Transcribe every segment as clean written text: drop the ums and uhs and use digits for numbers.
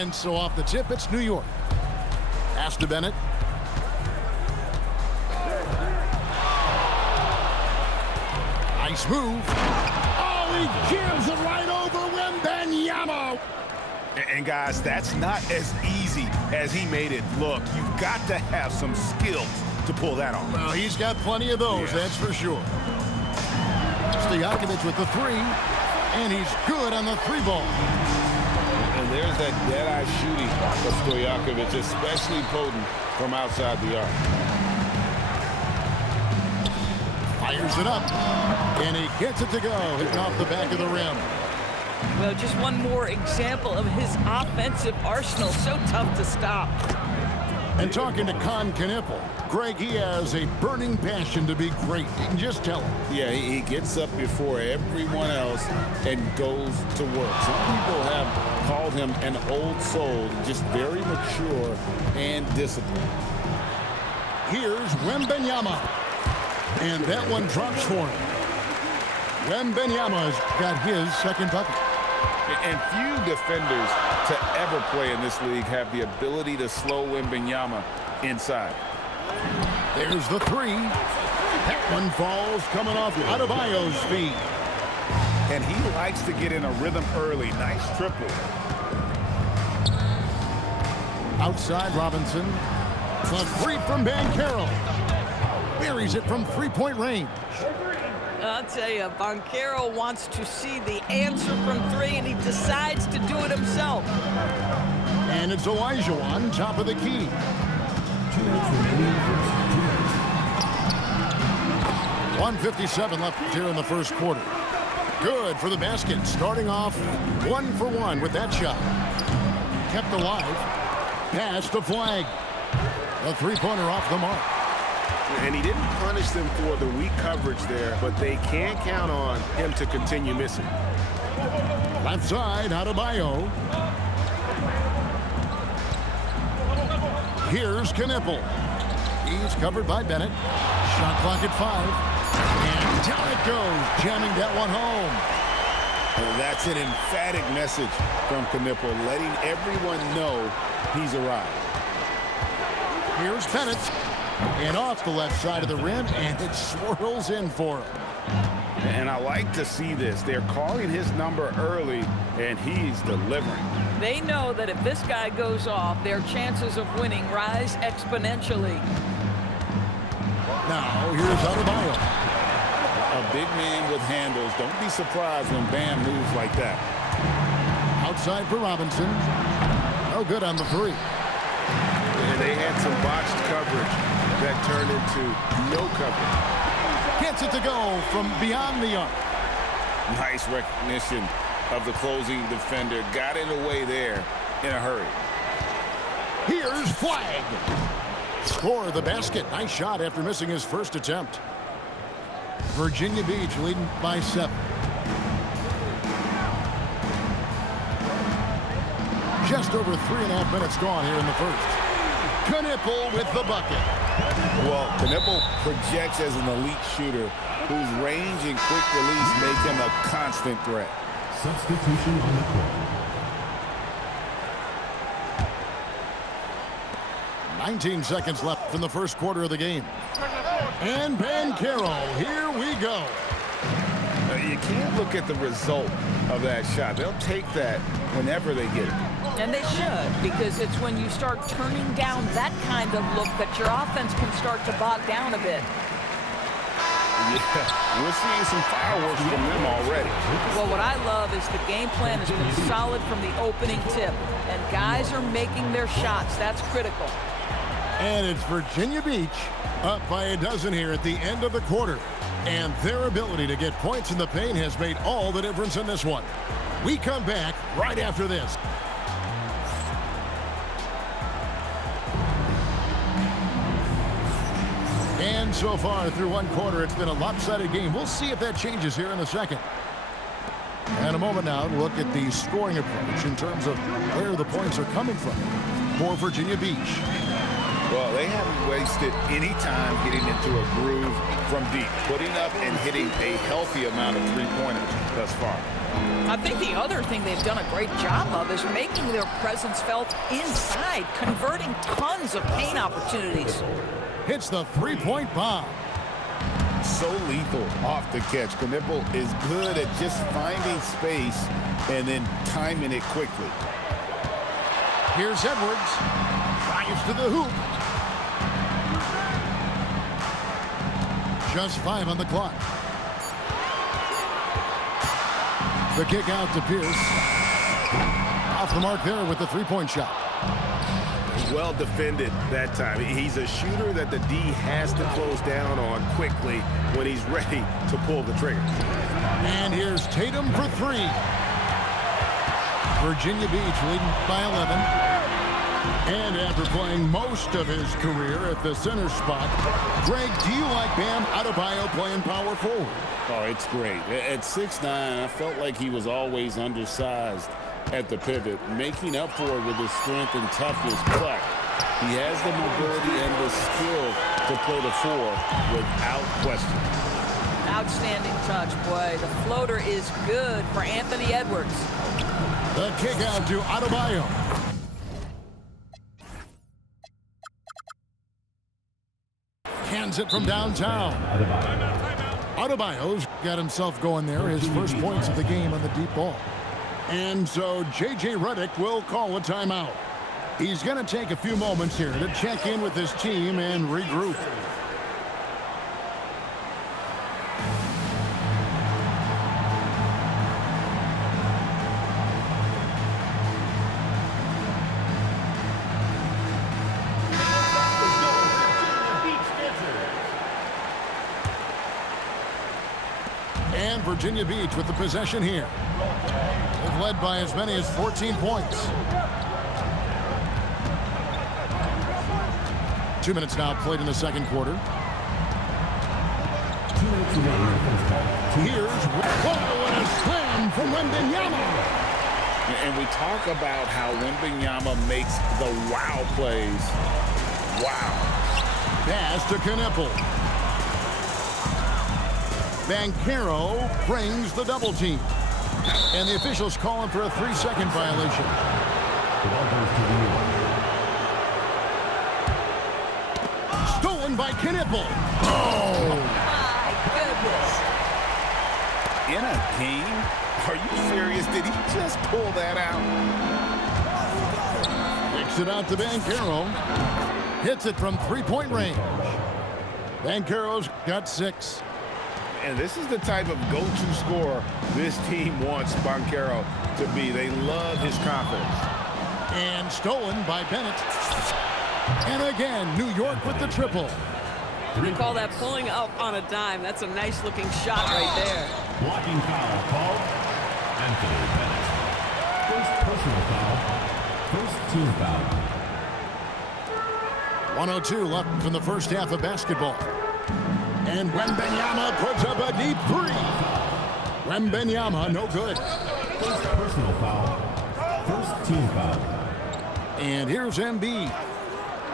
And so off the tip, it's New York. Pass to Bennett. Nice move. Oh, he gives it right over Wembanyama. And guys, that's not as easy as he made it look. You've got to have some skills to pull that off. Well, he's got plenty of those, that's for sure. Stojakovic with the three, and he's good on the three ball. And there's that dead-eye shooting of Stojakovic, especially potent from outside the arc. Fires it up, and he gets it to go, hitting off the back of the rim. Well, just one more example of his offensive arsenal. So tough to stop. And talking to Con Knippel, Greg, he has a burning passion to be great. You can just tell him. Yeah, he gets up before everyone else and goes to work. Some people have called him an old soul, just very mature and disciplined. Here's Wembanyama. And that one drops for him. Wembanyama's got his second bucket. And few defenders to ever play in this league have the ability to slow Wembanyama inside. There's the three. That one falls coming off Adebayo's feet. And he likes to get in a rhythm early. Nice triple. Outside Robinson. The three from Banchero. Buries it from three-point range. I'll tell you, Banchero wants to see the answer from three, and he decides to do it himself. And it's Olajuwon, top of the key. 1:57 left here in the first quarter. Good for the basket, starting off 1 for 1 with that shot. Kept alive. Pass to Flag. A three-pointer off the mark. And he didn't punish them for the weak coverage there, but they can't count on him to continue missing. Left side, Adebayo. Here's Knippel. He's covered by Bennett. Shot clock at 5. And down it goes, jamming that one home. Well, that's an emphatic message from Knippel, letting everyone know he's arrived. Here's Bennett. And off the left side of the rim, and it swirls in for him. And I like to see this. They're calling his number early, and he's delivering. They know that if this guy goes off, their chances of winning rise exponentially. Now, here's Adebayo. A big man with handles. Don't be surprised when Bam moves like that. Outside for Robinson. No good on the three. And they had some botched coverage that turned into no coverage. Gets it to go from beyond the arc. Nice recognition of the closing defender. Got it away there in a hurry. Here's Flag. Score the basket. Nice shot after missing his first attempt. Virginia Beach leading by 7. Just over 3.5 minutes gone here in the first. Knippel with the bucket. Well, Knippel projects as an elite shooter whose range and quick release make him a constant threat. Substitution on the court. 19 seconds left in the first quarter of the game. And Banchero, here we go. You can't look at the result of that shot. They'll take that whenever they get it. And they should, because it's when you start turning down that kind of look that your offense can start to bog down a bit. Yeah, we're seeing some fireworks from them already. Well, what I love is the game plan has been solid from the opening tip, and guys are making their shots. That's critical. And it's Virginia Beach up by a dozen here at the end of the quarter. And their ability to get points in the paint has made all the difference in this one. We come back right after this. And so far through one quarter, it's been a lopsided game. We'll see if that changes here in a second. And a moment now to look at the scoring approach in terms of where the points are coming from for Virginia Beach. Well, they haven't wasted any time getting into a groove from deep, putting up and hitting a healthy amount of three-pointers thus far. I think the other thing they've done a great job of is making their presence felt inside, converting tons of paint opportunities. Hits the three-point bomb. So lethal off the catch. Knipple is good at just finding space and then timing it quickly. Here's Edwards. Drives to the hoop. Just 5 on the clock. The kick out to Pierce. Off the mark there with the three-point shot. Well defended that time. He's a shooter that the D has to close down on quickly when he's ready to pull the trigger. And here's Tatum for 3. Virginia Beach leading by 11. And after playing most of his career at the center spot, Greg, do you like Bam Adebayo playing power forward? Oh, it's great. At 6'9", I felt like he was always undersized at the pivot, making up for it with his strength and toughness. But he has the mobility and the skill to play the 4 without question. Outstanding touch, boy. The floater is good for Anthony Edwards. The kick out to Adebayo. Hands it from downtown. Adebayo's got himself going there. His first points of the game on the deep ball. And so J.J. Redick will call a timeout. He's going to take a few moments here to check in with his team and regroup. And Virginia Beach with the possession here. They've led by as many as 14 points. 2 minutes now played in the second quarter. Here's and a slam from Wembanyama. And we talk about how Wembanyama makes the wow plays. Wow. Pass to Knipple. Banchero brings the double team. And the officials calling for a 3-second violation. Stolen by Knipple. Oh! My goodness. In a game? Are you serious? Did he just pull that out? Kicks it out to Banchero. Hits it from three-point range. Banchero's got 6. And this is the type of go-to scorer this team wants Banchero to be. They love his confidence. And stolen by Bennett. And again, New York with the triple. We call that pulling up on a dime. That's a nice-looking shot right there. Blocking foul called. Anthony Bennett. First personal foul. First team foul. 1:02 left in the first half of basketball. And Wembanyama puts up a deep 3. Wembanyama, no good. First personal foul. First team foul. And here's Embiid.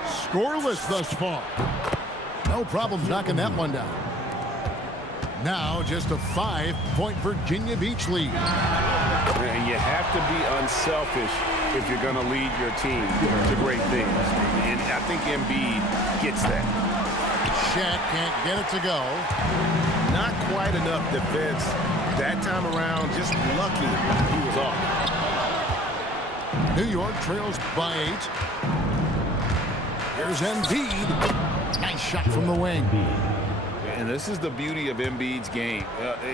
Scoreless thus far. No problems knocking that one down. Now just a 5-point Virginia Beach lead. And you have to be unselfish if you're going to lead your team to great things. And I think Embiid gets that. Shaq can't get it to go. Not quite enough defense that time around. Just lucky he was off. New York trails by 8. Here's Embiid. Nice shot from the wing. And this is the beauty of Embiid's game.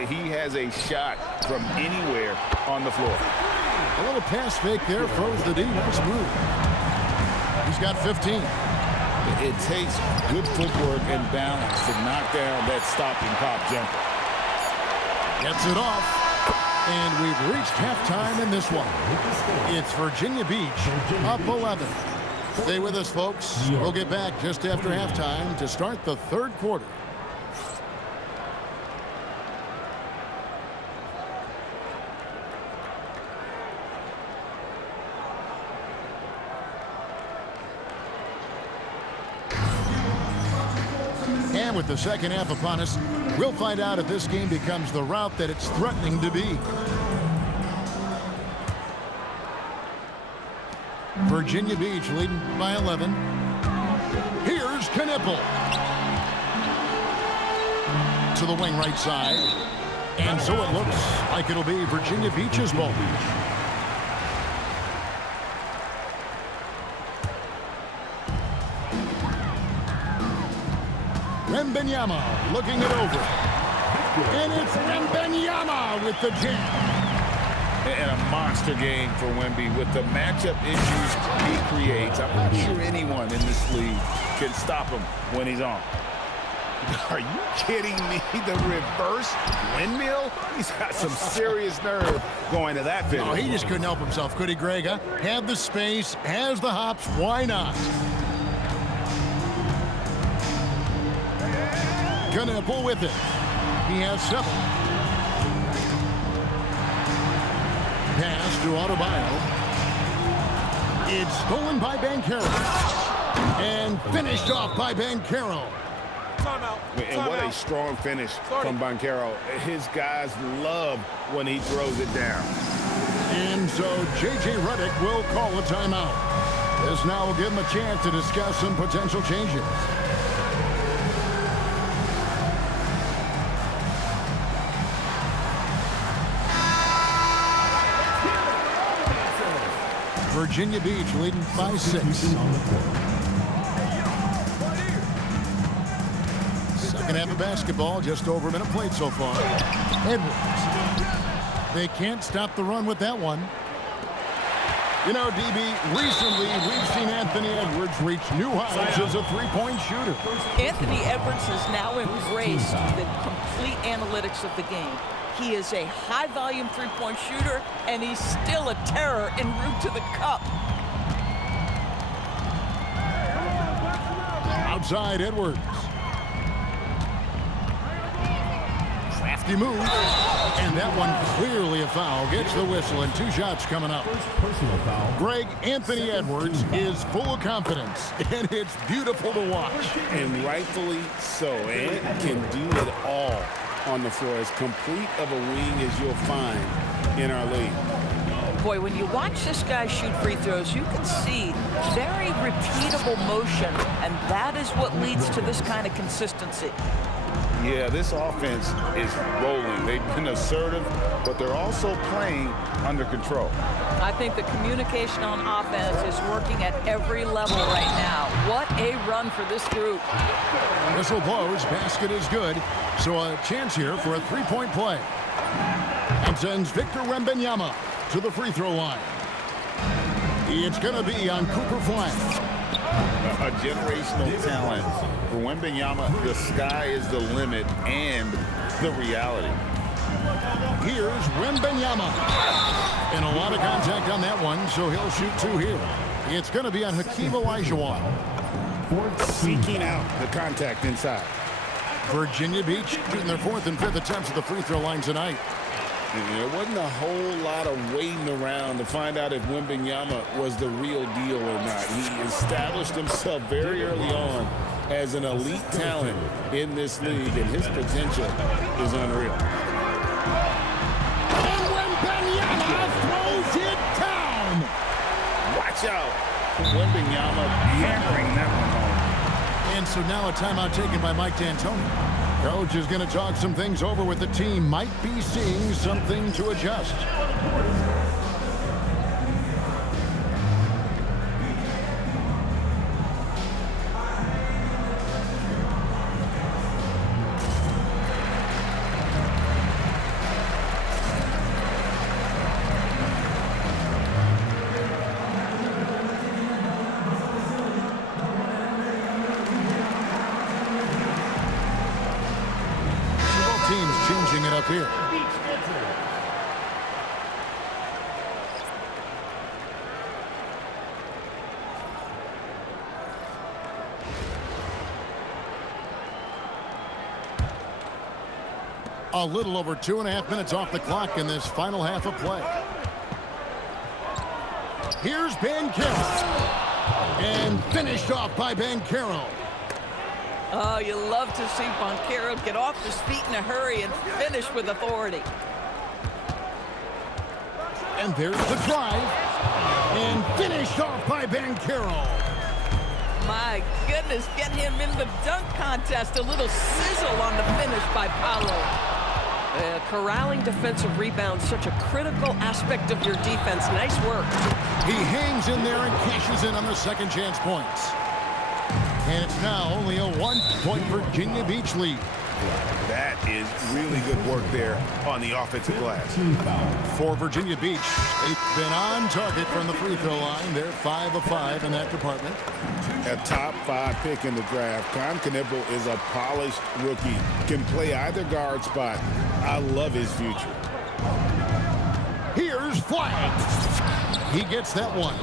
He has a shot from anywhere on the floor. A little pass fake there, froze the D. Nice move. He's got 15. It takes good footwork and balance to knock down that stopping pop jumper. Gets it off. And we've reached halftime in this one. It's Virginia Beach up 11. Stay with us, folks. We'll get back just after halftime to start the third quarter. And with the second half upon us, we'll find out if this game becomes the route that it's threatening to be. Virginia Beach leading by 11. Here's Knipple. To the wing right side. And so it looks like it'll be Virginia Beach's ball. Wembanyama looking it over. And it's Wembanyama with the jam. And a monster game for Wemby with the matchup issues he creates. I'm not sure anyone in this league can stop him when he's on. Are you kidding me? The reverse windmill? He's got some serious nerve going to that finish. Oh, he just couldn't help himself, could he, Greg? Huh? Had the space, has the hops, why not? Knipple with it. He has 7. Pass to Adebayo. It's stolen by Banchero. And finished off by Banchero. And what a strong finish from Banchero. His guys love when he throws it down. And so J.J. Redick will call a timeout. This now will give him a chance to discuss some potential changes. Virginia Beach leading by 6. Second half of basketball, just over a minute played so far. Edwards. They can't stop the run with that one. You know, DB, recently we've seen Anthony Edwards reach new heights as a three-point shooter. Anthony Edwards has now embraced the complete analytics of the game. He is a high-volume three-point shooter, and he's still a terror en route to the cup. Outside Edwards. Crafty move. And that one clearly a foul. Gets the whistle and 2 shots coming up. Personal foul. Greg, Anthony Edwards is full of confidence, and it's beautiful to watch. And rightfully so. Ant can do it all on the floor. As complete of a wing as you'll find in our league. Boy, when you watch this guy shoot free throws, you can see very repeatable motion, and that is what leads to this kind of consistency. Yeah, this offense is rolling. They've been assertive, but they're also playing under control. I think the communication on offense is working at every level right now. What a run for this group. Whistle blows, basket is good, so a chance here for a three-point play. And sends Victor Wembanyama to the free throw line. It's going to be on Cooper Flag. A generational talent. For Wembanyama, the sky is the limit and the reality. Here's Wembanyama. And a lot of contact on that one, so he'll shoot 2 here. It's going to be on Hakeem Olajuwon. Seeking out the contact inside. Virginia Beach shooting their 4th and 5th attempts at the free throw line tonight. There wasn't a whole lot of waiting around to find out if Wembanyama was the real deal or not. He established himself very early on as an elite talent in this league, and his potential is unreal. And Wembanyama throws it down. Watch out. Wembanyama hammering that one home. And so now a timeout taken by Mike D'Antoni. Coach is going to talk some things over with the team. Might be seeing something to adjust. Changing it up here. A little over 2.5 minutes off the clock in this final half of play. Here's Banchero. And finished off by Banchero. Oh, you love to see Banchero get off his feet in a hurry and finish with authority. And there's the drive. And finished off by Banchero. My goodness, get him in the dunk contest. A little sizzle on the finish by Paolo. Corralling defensive rebounds, such a critical aspect of your defense. Nice work. He hangs in there and cashes in on the second chance points. And it's now only a 1-point Virginia Beach lead. That is really good work there on the offensive glass. For Virginia Beach, they've been on target from the free throw line. They're 5 of 5 in that department. A top 5 pick in the draft. Tom Knippel is a polished rookie. Can play either guard spot. I love his future. Here's Flagg. He gets that one.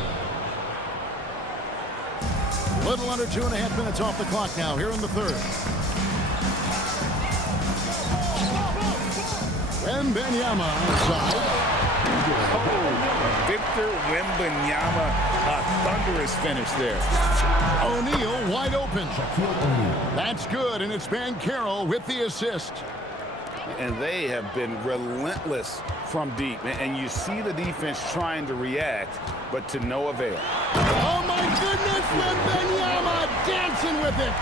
Little under 2.5 minutes off the clock now here in the third. Wembanyama outside. Oh, Victor Wembanyama, a thunderous finish there. O'Neal wide open. That's good, and it's Banchero with the assist. And they have been relentless from deep. And you see the defense trying to react, but to no avail. Oh, my goodness, Wembanyama dancing with it.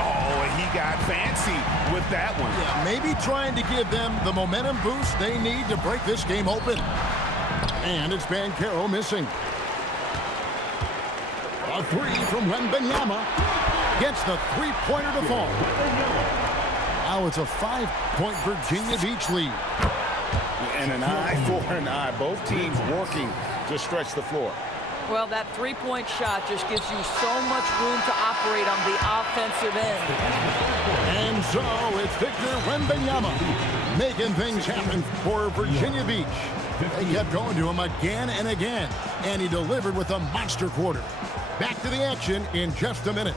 Oh, he got fancy with that one. Yeah, maybe trying to give them the momentum boost they need to break this game open. And it's Banchero missing. A three from Wembanyama gets the three-pointer to fall. Now it's a 5-point Virginia Beach lead. And an eye for an eye. Both teams working to stretch the floor. Well, that three-point shot just gives you so much room to operate on the offensive end. And so it's Victor Wembanyama making things happen for Virginia Beach. They kept going to him again and again, and he delivered with a monster quarter. Back to the action in just a minute.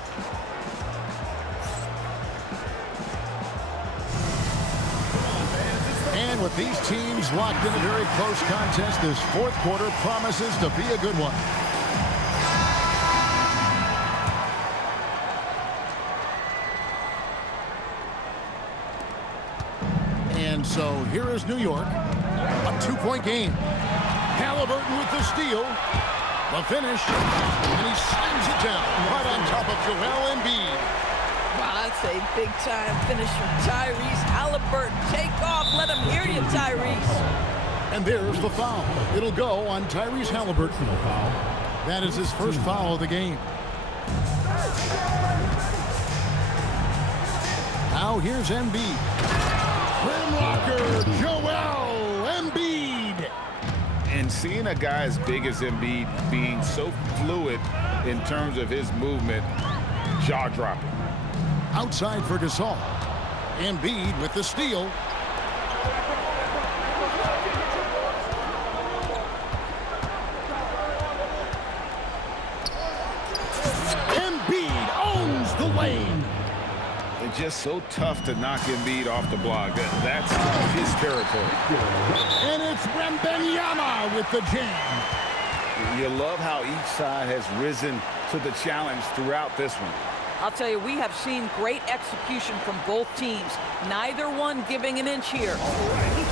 And with these teams locked in a very close contest, this fourth quarter promises to be a good one. And so here is New York, a 2-point game. Halliburton with the steal, the finish, and he slams it down right on top of Joel Embiid. Wow, that's a big-time finish from Tyrese Halliburton. Take off. Let him hear you, Tyrese. And there's the foul. It'll go on Tyrese Halliburton. That is his first foul of the game. Now here's Embiid. Rim rocker, Joel Embiid. And seeing a guy as big as Embiid being so fluid in terms of his movement, jaw-dropping. Outside for Gasol. Embiid with the steal. Embiid owns the lane. It's just so tough to knock Embiid off the block. That's his territory. And it's Wembanyama with the jam. You love how each side has risen to the challenge throughout this one. I'll tell you, we have seen great execution from both teams. Neither one giving an inch here.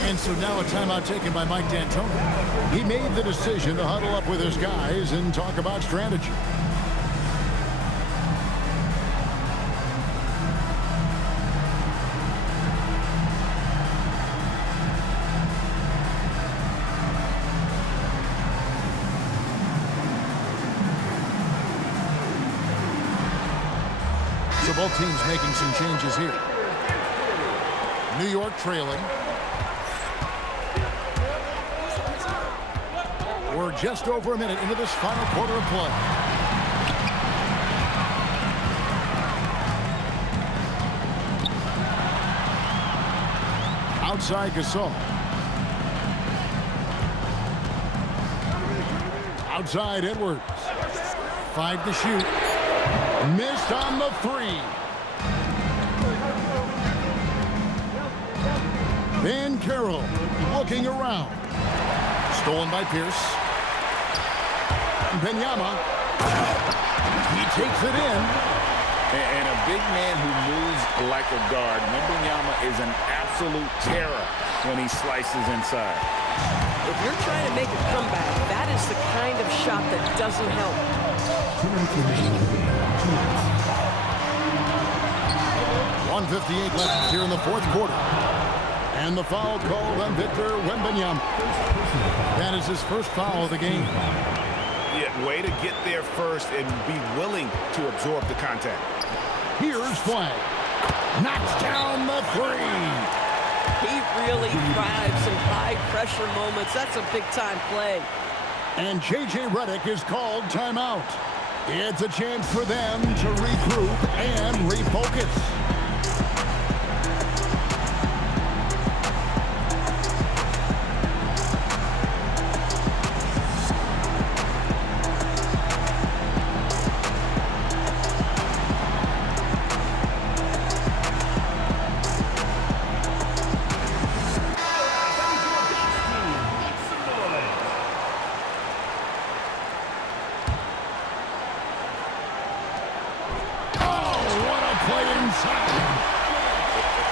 And so now a timeout taken by Mike D'Antoni. He made the decision to huddle up with his guys and talk about strategy. So both teams making some changes here. New York trailing. We're just over a minute into this final quarter of play. Outside Gasol. Outside Edwards. 5 to shoot. Missed on the 3. Banchero looking around. Stolen by Pierce. Wembanyama. He takes it in. And a big man who moves like a guard. Wembanyama is an absolute terror when he slices inside. If you're trying to make a comeback, that is the kind of shot that doesn't help. 2 minutes remaining in the game. 2 minutes. 1:58 left here in the fourth quarter. And the foul called on Victor Wembanyama. That is his first foul of the game. Yeah, way to get there first and be willing to absorb the contact. Here's Flag. Knocks down the three. He really thrives in high-pressure moments. That's a big-time play. And J.J. Redick is called timeout. It's a chance for them to regroup and refocus.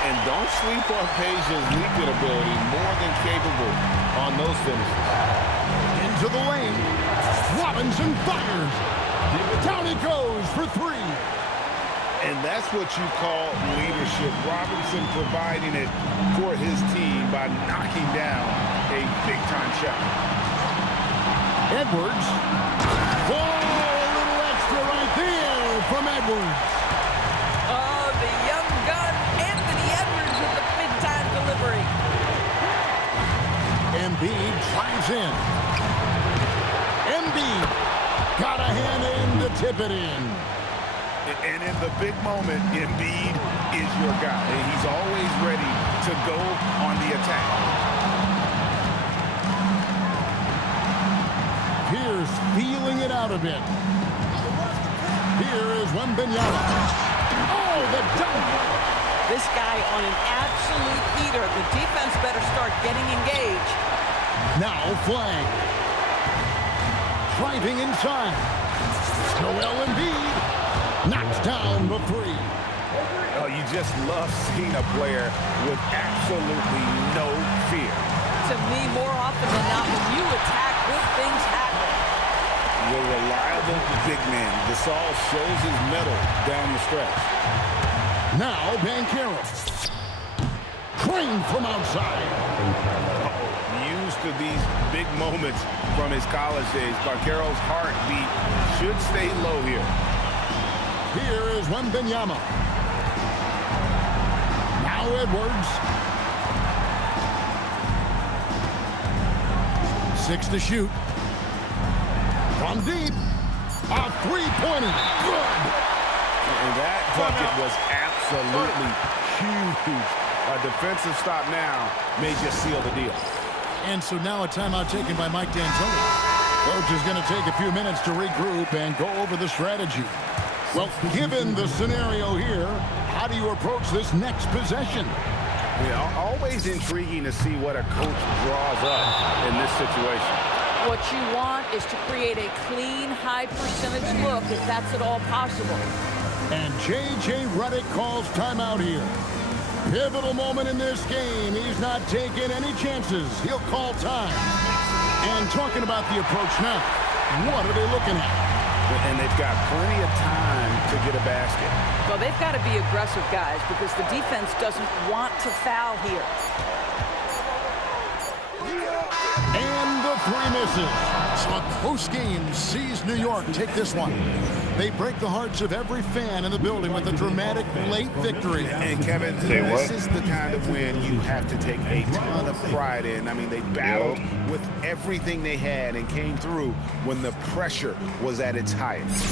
And don't sleep on Peja's leaping ability, more than capable on those finishes. Into the lane. Robinson fires. Down he goes for three. And that's what you call leadership. Robinson providing it for his team by knocking down a big-time shot. Edwards. Oh, a little extra right there from Edwards. Oh, the young gun, Anthony Edwards with the big-time delivery. Embiid drives in. Embiid got a hand in to tip it in. And in the big moment, Embiid is your guy. He's always ready to go on the attack. Pierce feeling it out a bit. Here is Wembanyama. Oh, the dunk! This guy on an absolute heater. The defense better start getting engaged. Now Flag. Driving inside. Joel Embiid knocks down the three. Oh, you just love seeing a player with absolutely no fear. To me, more often than not, when you attack, good things happen. The reliable big man. Gasol shows his mettle down the stretch. Now Banchero. Trained from outside. Used to these big moments from his college days. Banchero's heartbeat should stay low here. Here is Wembanyama. Now Edwards. 6 to shoot. From deep. A three-pointer. Good. And that bucket was absolutely huge. A defensive stop now may just seal the deal. And so now a timeout taken by Mike D'Antoni. Coach is going to take a few minutes to regroup and go over the strategy. Well, given the scenario here, how do you approach this next possession? Yeah, always intriguing to see what a coach draws up in this situation. What you want is to create a clean, high-percentage look, if that's at all possible. And J.J. Redick calls timeout here. Pivotal moment in this game. He's not taking any chances. He'll call time. And talking about the approach now, what are they looking at? And they've got plenty of time to get a basket. Well, they've got to be aggressive, guys, because the defense doesn't want to foul here. And the three misses. So a close game sees New York take this one. They break the hearts of every fan in the building with a dramatic late victory. And Kevin, this is the kind of win you have to take a ton of pride in. I mean, they battled with everything they had and came through when the pressure was at its highest.